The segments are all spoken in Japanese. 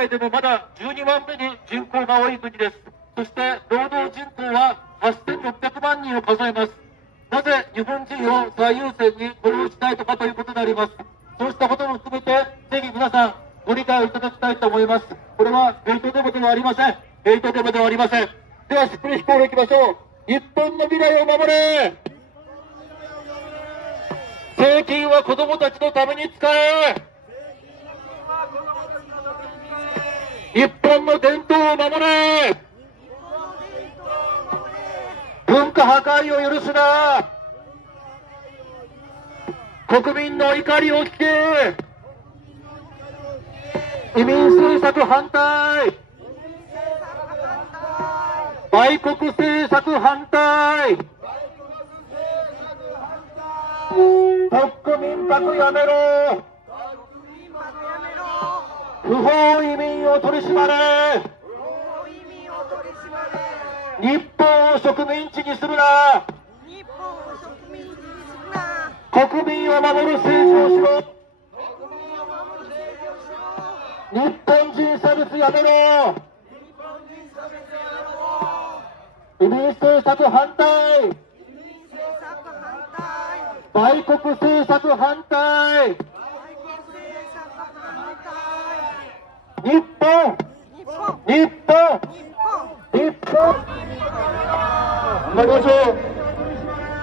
内でもまだ12番目に人口が多い国です。そして労働人口は8600万人を数えます。なぜ日本人を最優先に雇用したいとかということであります。そうしたことも含めて、ぜひ皆さんご理解をいただきたいと思います。これはヘイトデモではありません。ヘイトデモではありません。では、スプリヒコールいきましょう。日本の未来を守れ。税金は子供たちのために使え。日本の伝統を守れ。文化破壊を許すな。国民の怒りを聞け。移民政策反対。売国政策反対。特区民泊やめろ。不法移民を取り締まれ。日本を植民地にするな。国民を守る政治をしろ。日本人差別やめろ。移民政策反対。売国政策反対。日本日本日本頑張りましょう。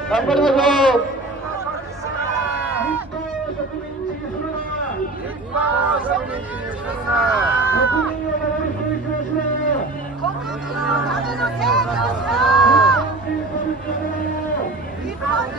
頑張りましょう。日本